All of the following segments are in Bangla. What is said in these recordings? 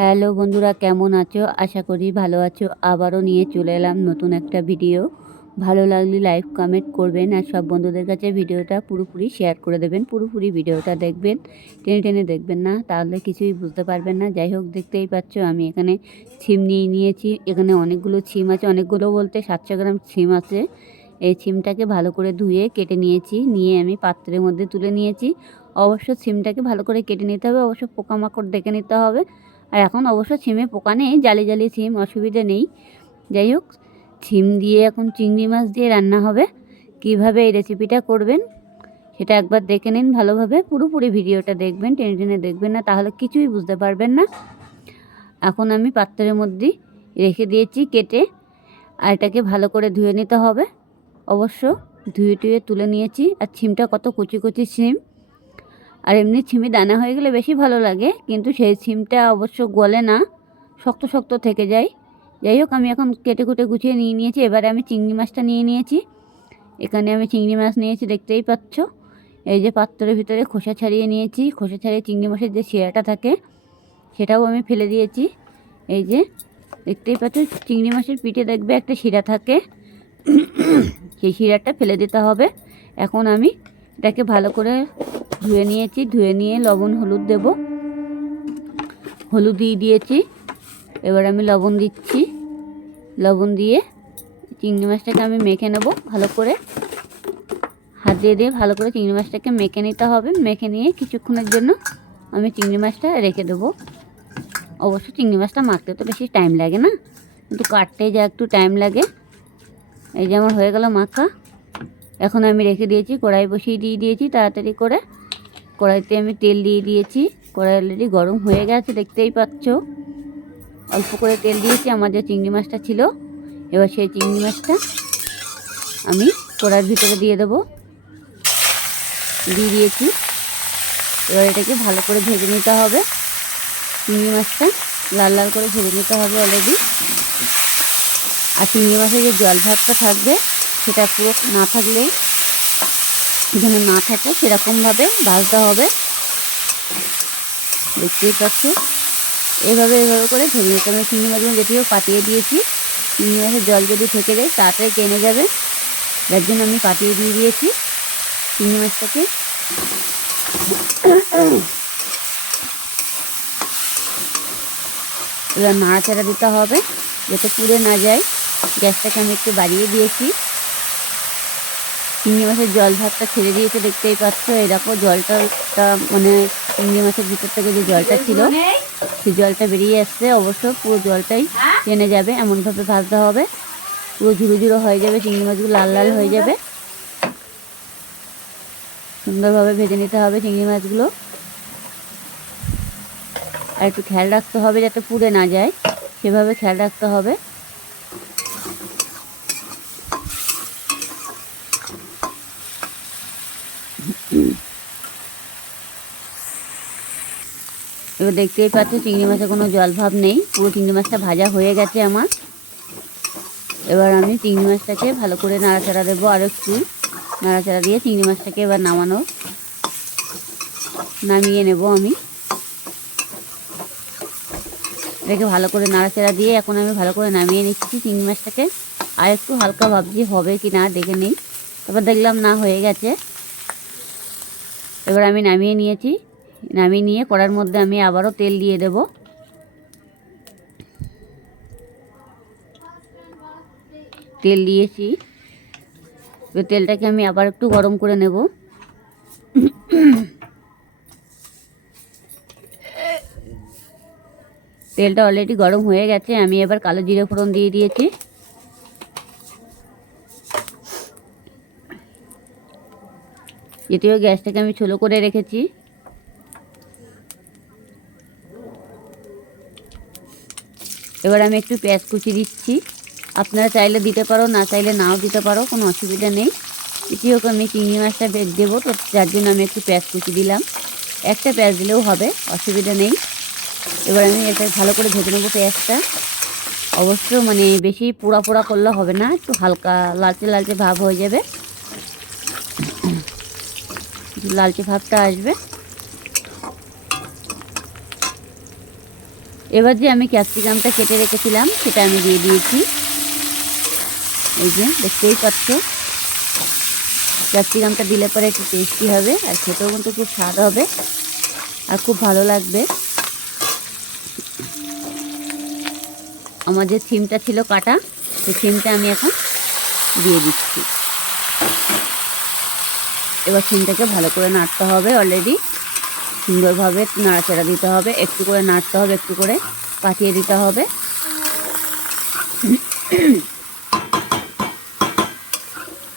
হ্যালো বন্ধুরা, কেমন আছো? আশা করি ভালো আছো। আবারও নিয়ে চলে এলাম নতুন একটা ভিডিও। ভালো লাগলে লাইক কমেন্ট করবেন আর সব বন্ধুদের কাছে ভিডিওটা পুরোপুরি শেয়ার করে দেবেন। পুরোপুরি ভিডিওটা দেখবেন, টেনে টেনে দেখবেন না, তাহলে কিছুই বুঝতে পারবেন না। যাই হোক, দেখতেই পাচ্ছ আমি এখানে ছিম নিয়ে নিয়েছি। এখানে অনেকগুলো ছিম আছে, অনেকগুলো বলতে 700 গ্রাম ছিম আছে। এই ছিমটাকে ভালো করে ধুয়ে কেটে নিয়েছি, নিয়ে আমি পাত্রের মধ্যে তুলে নিয়েছি। অবশ্য ছিমটাকে ভালো করে কেটে নিতে হবে, অবশ্য পোকামাকড় দেখে নিতে হবে। আর এখন অবশ্য ছিমে পোকা নেই, জালি জালি ছিম, অসুবিধা নেই। যাই হোক, ছিম দিয়ে এখন চিংড়ি মাছ দিয়ে রান্না হবে। কিভাবে এই রেসিপিটা করবেন সেটা একবার দেখে নিন ভালোভাবে। পুরোপুরি ভিডিওটা দেখবেন, টেনে টেনে দেখবেন না, তাহলে কিছুই বুঝতে পারবেন না। এখন আমি পাত্রের মধ্যে রেখে দিয়েছি কেটে, আর এটাকে ভালো করে ধুয়ে নিতে হবে। অবশ্য ধুয়ে টুয়ে তুলে নিয়েছি। আর ছিমটা কত কুচি কুচি ছিম, আর এমনি ছিমি দানা হয়ে গেলে বেশি ভালো লাগে, কিন্তু সেই ছিমটা অবশ্য গলে না, শক্ত শক্ত থেকে যায়। যাই হোক, আমি এখন কেটে কুটে গুছিয়ে নিয়ে নিয়েছি। এবারে আমি চিংড়ি মাছটা নিয়ে নিয়েছি। এখানে আমি চিংড়ি মাছ নিয়েছি, দেখতেই পাচ্ছ। এই যে পাত্রের ভিতরে খোসা ছাড়িয়ে নিয়েছি। খোসা ছাড়িয়ে চিংড়ি মাছের যে শিরাটা থাকে সেটাও আমি ফেলে দিয়েছি। এই যে দেখতেই পাচ্ছ, চিংড়ি মাছের পিঠে দেখবে একটা শিরা থাকে, সেই শিরাটা ফেলে দিতে হবে। এখন আমি এটাকে ভালো করে ধুয়ে নিয়েছি। ধুয়ে নিয়ে লবণ হলুদ দেব। হলুদ দিয়ে দিয়েছি। এবার আমি লবণ দিচ্ছি। লবণ দিয়ে চিংড়ি মাছটাকে আমি মেখে নেব ভালো করে। হাত দিয়ে দিয়ে ভালো করে চিংড়ি মাছটাকে মেখে নিতে হবে। মেখে নিয়ে কিছুক্ষণের জন্য আমি চিংড়ি মাছটা রেখে দেবো। অবশ্য চিংড়ি মাছটা মাখতে তো বেশি টাইম লাগে না, কিন্তু কাটতে যা একটু টাইম লাগে। এই যে আমার হয়ে গেল মাখা। এখন আমি রেখে দিয়েছি, কড়াই বসিয়ে দিয়ে দিয়েছি তাড়াতাড়ি করে। কড়াইতে আমি তেল দিয়ে দিয়েছি। কড়াই অলরেডি গরম হয়ে গেছে, দেখতেই পাচ্ছ। অল্প করে তেল দিয়েছি, আমার যে চিংড়ি মাছটা ছিল। এবার সেই চিংড়ি মাছটা আমি কড়াইয়ের ভিতরে দিয়ে দেবো। দিয়ে দিয়েছি। এবার এটাকে ভালো করে ভেজে নিতে হবে। চিংড়ি মাছটা লাল লাল করে ভেজে নিতে হবে অলরেডি। আর চিংড়ি মাছের যে জল ভাগটা থাকবে সেটা পুরো না থাকলে, যেন না থাকে সেরকমভাবে ভাজতে হবে। দেখতেই পাচ্ছ, এভাবে করে ভেজে নিতে হবে। চিংড়ি মাছগুলো যেটিও পাঠিয়ে দিয়েছি। চিংড়ি মাছের জল যদি থেকে যায় তাড়াতাড়ি টেনে যাবে, যার জন্য আমি পাঠিয়ে দিয়ে দিয়েছি চিংড়ি মাছটাকে। এবার নাড়াচাড়া দিতে হবে যাতে পুড়ে না যায়। গ্যাসটাকে আমি একটু বাড়িয়ে দিয়েছি। চিংড়ি মাছের জল ভাতটা ছেড়ে দিয়েছে, দেখতেই পাচ্ছ। এই দেখো জলটা, মানে চিংড়ি মাছের ভিতর থেকে যে জলটা ছিল সেই জলটা বেরিয়ে আসছে। অবশ্য পুরো জলটাই টেনে যাবে, এমনভাবে ভাজতে হবে। পুরো ঝুড়ো ঝুড়ো হয়ে যাবে, চিংড়ি মাছগুলো লাল লাল হয়ে যাবে। সুন্দরভাবে ভেজে নিতে হবে চিংড়ি মাছগুলো। আর একটু খেয়াল রাখতে হবে যাতে পুড়ে না যায়, সেভাবে খেয়াল রাখতে হবে। এবার দেখতেই পাচ্ছ চিংড়ি মাছে কোনো জল ভাব নেই, পুরো চিংড়ি মাছটা ভাজা হয়ে গেছে আমার। এবার আমি চিংড়ি মাছটাকে ভালো করে নাড়াচাড়া দেবো, আর একটু নাড়াচাড়া দিয়ে চিংড়ি মাছটাকে এবার নামিয়ে নেব আমি। এটাকে ভালো করে নাড়াচাড়া দিয়ে এখন আমি ভালো করে নামিয়ে নিচ্ছি চিংড়ি মাছটাকে। আর একটু হালকা ভাবছি হবে কি না দেখে নিই। তারপর দেখলাম না, হয়ে গেছে। এবার আমি নামিয়ে নিয়েছি। নামিয়ে নিয়ে কড়ার মধ্যে আমি আবারও তেল দিয়ে দেব। তেল দিয়েছি। এবার তেলটাকে আমি আবার একটু গরম করে নেব। তেলটা অলরেডি গরম হয়ে গেছে। আমি এবার কালো জিরে ফোড়ন দিয়ে দিয়েছি। যদিও গ্যাসটাকে আমি স্লো করে রেখেছি। এবার আমি একটু পেঁয়াজ কুচি দিচ্ছি। আপনারা চাইলে দিতে পারো, না চাইলে নাও দিতে পারো, কোনো অসুবিধা নেই। এটি হোক, আমি চিংড়ি মাছটা দেবো তো, যার জন্য আমি একটু পেঁয়াজ কুচি দিলাম। একটা পেঁয়াজ দিলেও হবে, অসুবিধা নেই। এবার আমি এটা ভালো করে ভেজে নেবো পেঁয়াজটা। অবশ্য মানে বেশি পোড়া পোড়া করলে হবে না, একটু হালকা লালচে লালচে ভাব হয়ে যাবে, লালচে ভাবটা আসবে। এবার যে আমি ক্যাপসিকামটা কেটে রেখেছিলাম সেটা আমি দিয়ে দিয়েছি। এই যে দেখতেই পাচ্ছ, ক্যাপসিকামটা দিলে পরে একটু টেস্টি হবে আর খেতেও কিন্তু খুব স্বাদ হবে আর খুব ভালো লাগবে। আমার যে সিমটা ছিল কাটা, সেই সিমটা আমি এখন দিয়ে দিচ্ছি। এবার সিমটাকে ভালো করে নাড়তে হবে, অলরেডি সুন্দরভাবে নাড়াচাড়া দিতে হবে, একটু করে নাড়তে হবে, একটু করে পাঠিয়ে দিতে হবে।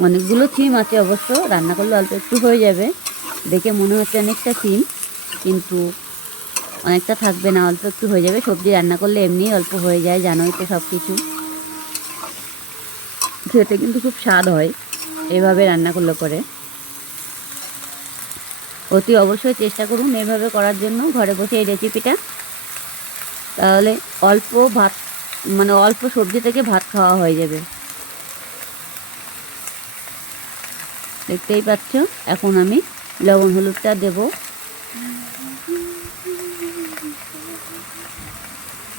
অনেকগুলো সিম আছে, অবশ্য রান্না করলে অল্প একটু হয়ে যাবে। দেখে মনে হচ্ছে অনেকটা সিম, কিন্তু অনেকটা থাকবে না, অল্প একটু হয়ে যাবে। সবজি রান্না করলে এমনিই অল্প হয়ে যায়, জানোই তো সব কিছু। খেতে কিন্তু খুব স্বাদ হয় এভাবে রান্না করলে পরে। অতি অবশ্যই চেষ্টা করুন এভাবে করার জন্য ঘরে বসে এই রেসিপিটা, তাহলে অল্প ভাত, মানে অল্প সবজি থেকে ভাত খাওয়া হয়ে যাবে। দেখতেই পাচ্ছ, এখন আমি লবণ হলুদটা দেব।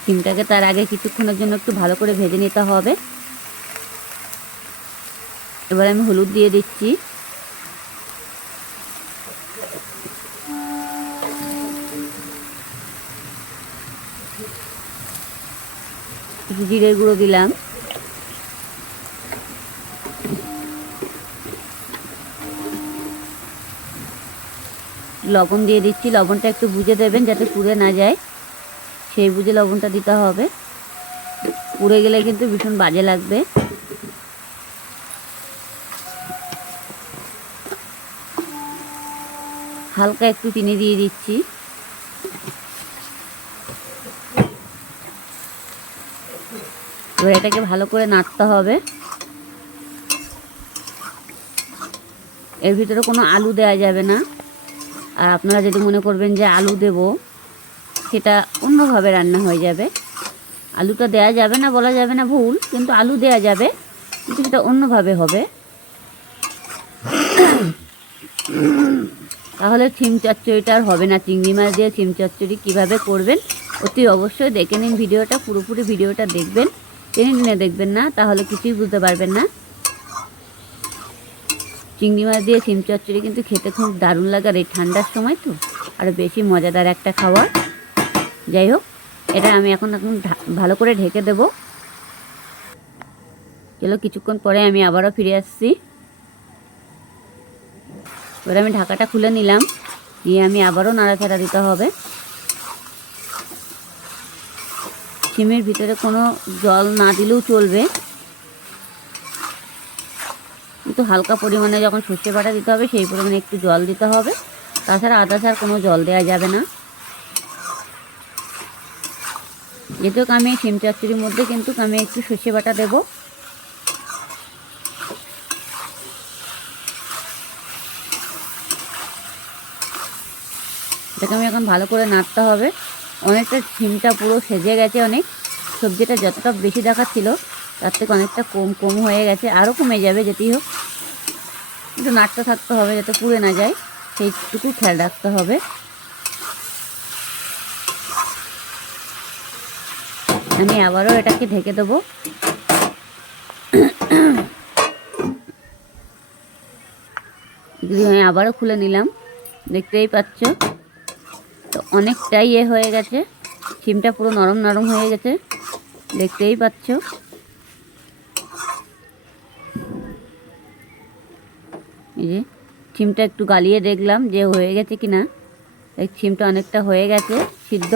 সিমটাকে তার আগে কিছুক্ষণের জন্য একটু ভালো করে ভেজে নিতে হবে। এবার আমি হলুদ দিয়ে দিচ্ছি। একটু জিরের গুঁড়ো দিলাম। লবণ দিয়ে দিচ্ছি। লবণটা একটু বুঝে দেবেন যাতে পুড়ে না যায়, সেই বুঝে লবণটা দিতে হবে। পুড়ে গেলে কিন্তু ভীষণ বাজে লাগবে। হালকা একটু চিনি দিয়ে দিচ্ছি। এবার এটাকে ভালো করে নাড়তে হবে। এর ভিতরে কোনো আলু দেওয়া যাবে না। আর আপনারা যদি মনে করবেন যে আলু দেব, সেটা অন্যভাবে রান্না হয়ে যাবে। আলুটা দেওয়া যাবে না বলা যাবে না, ভুল, কিন্তু আলু দেওয়া যাবে, কিন্তু সেটা অন্যভাবে হবে। তাহলে সিম চচ্চড়িটা আর হবে না। চিংড়ি মাছ দিয়ে সিম চচ্চড়ি কীভাবে করবেন অতি অবশ্যই দেখে নিন ভিডিওটা, পুরোপুরি ভিডিওটা দেখবেন। টেনে টেনে দেখবেন না, তাহলে কিছুই বুঝতে পারবেন না। চিংড়ি মাছ দিয়ে সিম চচ্চড়ি কিন্তু খেতে খুব দারুণ লাগে, আর এই ঠান্ডার সময় তো আরও বেশি মজাদার একটা খাবার। যাই হোক, এটা আমি এখন ভালো করে ঢেকে দেব। চলো, কিছুক্ষণ পরে আমি আবারও ফিরে আসছি। এবার আমি ঢাকাটা খুলে নিলাম, নিয়ে আমি আবারও নাড়াচাড়া দিতে হবে। সিমের ভিতরে কোনো জল না দিলেও চলবে, কিন্তু হালকা পরিমাণে যখন সর্ষে বাটা দিতে হবে সেই পরিমাণে একটু জল দিতে হবে। তাছাড়া আদা ছাড়া কোনো জল দেওয়া যাবে না। যেহেতু আমি সিম চচ্চড়ির মধ্যে কিন্তু আমি একটু সর্ষে বাটা দেবো। এটাকে আমি এখন ভালো করে নাড়তে হবে। অনেকটা সিমটা পুরো সেজে গেছে, অনেক সবজিটা যতটা বেশি দেখাচ্ছিল তার থেকে অনেকটা কম হয়ে গেছে, আরও কমে যাবে। যেতেই হোক একটু নাড়তে থাকতে হবে যাতে পুড়ে না যায়, সেইটুকু খেয়াল রাখতে হবে। আমি আবারও এটাকে ঢেকে দেবো। আমি আবারও খুলে নিলাম, দেখতেই পাচ্ছ তো অনেকটাই হয়ে গেছে। সিমটা পুরো নরম নরম হয়ে গেছে, দেখতেই পাচ্ছ। এই যে সিমটা একটু গালিয়ে দেখলাম যে হয়ে গেছে কিনা। এই সিমটা অনেকটা হয়ে গেছে সিদ্ধ,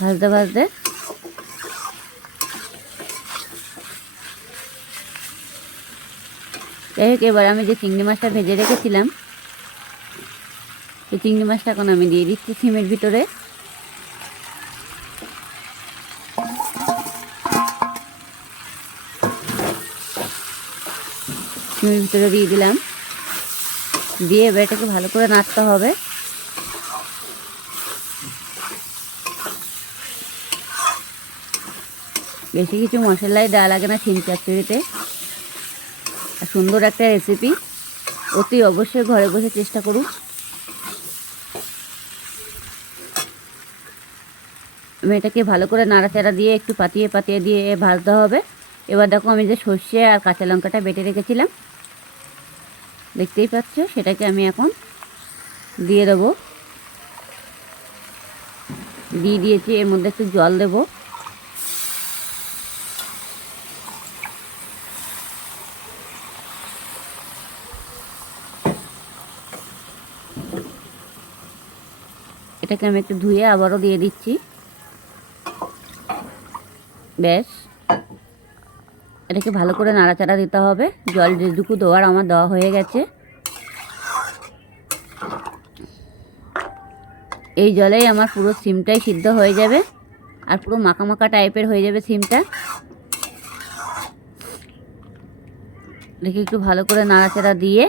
ভাজতে ভাজতে। যাই হোক, এবার আমি যে চিংড়ি মাছটা ভেজে রেখেছিলাম সেই চিংড়ি মাছটা এখন আমি দিয়ে দিচ্ছি সিমের ভিতরে। সিমের ভিতরে দিয়ে দিলাম, দিয়ে এবার এটাকে ভালো করে নাড়তে হবে। বেশি কিছু মশলাই দেওয়া লাগে না সিম চচ্চড়িতে, সুন্দর একটা রেসিপি। অতি অবশ্যই ঘরে বসে চেষ্টা করুন। আমি এটাকে ভালো করে নাড়াচাড়া দিয়ে একটু পাতিয়ে পাতিয়ে দিয়ে ভাজতে হবে। এবার দেখো আমি যে সর্ষে আর কাঁচা লঙ্কাটা বেটে রেখেছিলাম, দেখতেই পাচ্ছ, সেটাকে আমি এখন দিয়ে দেবো। দিয়ে দিয়েছি, এর মধ্যে একটু জল দেব। এটাকে আমি একটু ধুয়ে আবারও দিয়ে দিচ্ছি। ব্যাস, এটাকে ভালো করে নাড়াচাড়া দিতে হবে। জল যেটুকু দেওয়ার আমার দেওয়া হয়ে গেছে। এই জলেই আমার পুরো সিমটাই সিদ্ধ হয়ে যাবে আর পুরো মাখা মাখা টাইপের হয়ে যাবে সিমটা। দেখি একটু ভালো করে নাড়াচাড়া দিয়ে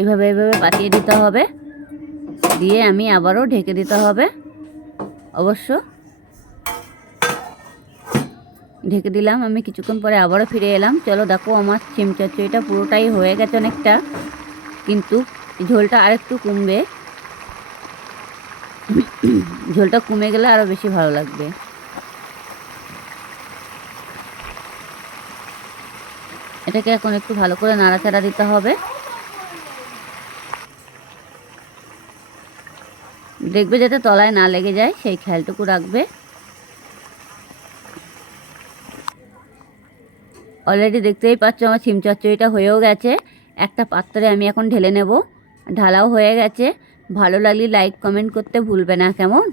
এভাবে এভাবে পাতিয়ে দিতে হবে। দিয়ে আমি আবারও ঢেকে দিতে হবে। অবশ্য ঢেকে দিলাম। আমি কিছুক্ষণ পরে আবারও ফিরে এলাম। চলো দেখো, আমার সিম চচ্চড়িটা পুরোটাই হয়ে গেছে অনেকটা, কিন্তু ঝোলটা আরেকটু কমবে। ঝোলটা কমে গেলে আরও বেশি ভালো লাগবে। এটাকে এখন একটু ভালো করে নাড়াচাড়া দিতে হবে। দেখবে যাতে তলায় না লেগে যায়, সেই খেয়ালটুকু রাখবে। অলরেডি দেখতেই পাচ্ছ আমার সিম চচ্চড়িটা হয়েও গেছে। একটা পাত্রে আমি এখন ঢেলে নেব। ঢালাও হয়ে গেছে। ভালো লাগলে লাইক কমেন্ট করতে ভুলবে না, কেমন?